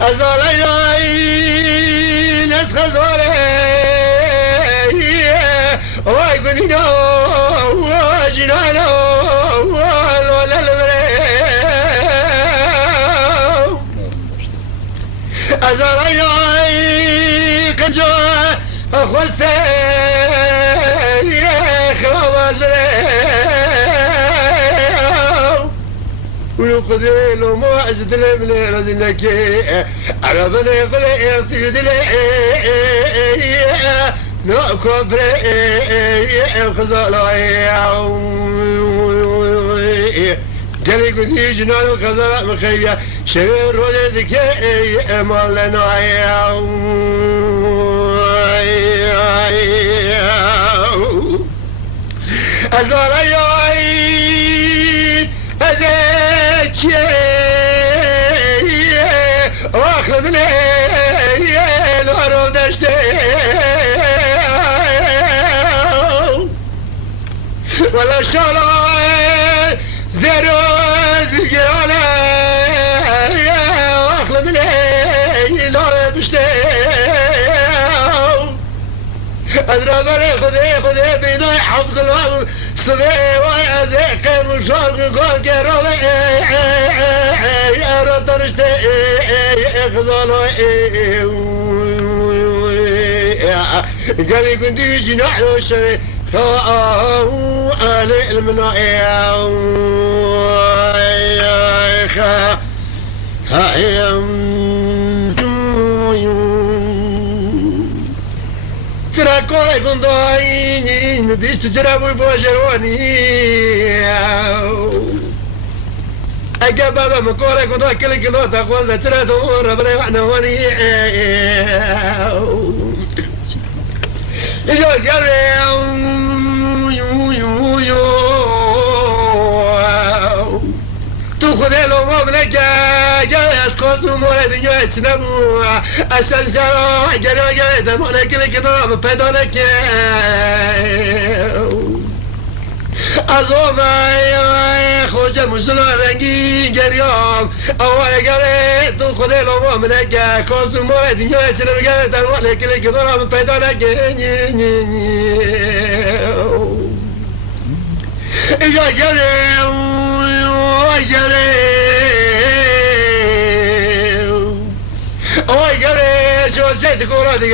أزالي نسخ زالي ويقدنا وجنانا ولا البريو أزالي كجو أخوستي خراب ونقدر له ما أجد له من رزقك عربنا قلي سيد لي نأكل خزالاي جلي قدي جنان الخزالا مخيا شغل رودك مالنا أزالي أذيك واخذ لي الغرب دشتي ولا شالا زيروز قرانا واخذ لي الغرب دشتي أضرب لي خذي بيضاي حفظ الله صبي وأذيك مشارك قول كروي أرد رشتي خذالو قالي كنتي جناح وشري خاو علي المنايا ترى كوي كنتاي نبيست ترى بوجروني أجاب مكورة كنتاي كل كيلو تقول ترى دور بلا وحنا وني يو جري تأخذ له مبلغ جالس كل مولد يسنمو عشان شرا جرى دمونا كل كنا بدونك أزوما يا خوجة مسلم رنگی جريام أول جري تأخذ له مبلغ كل مولد يسنمو جرى دمونا كل كنا بدونك يا جري Oy gare, şo zeyt koradı.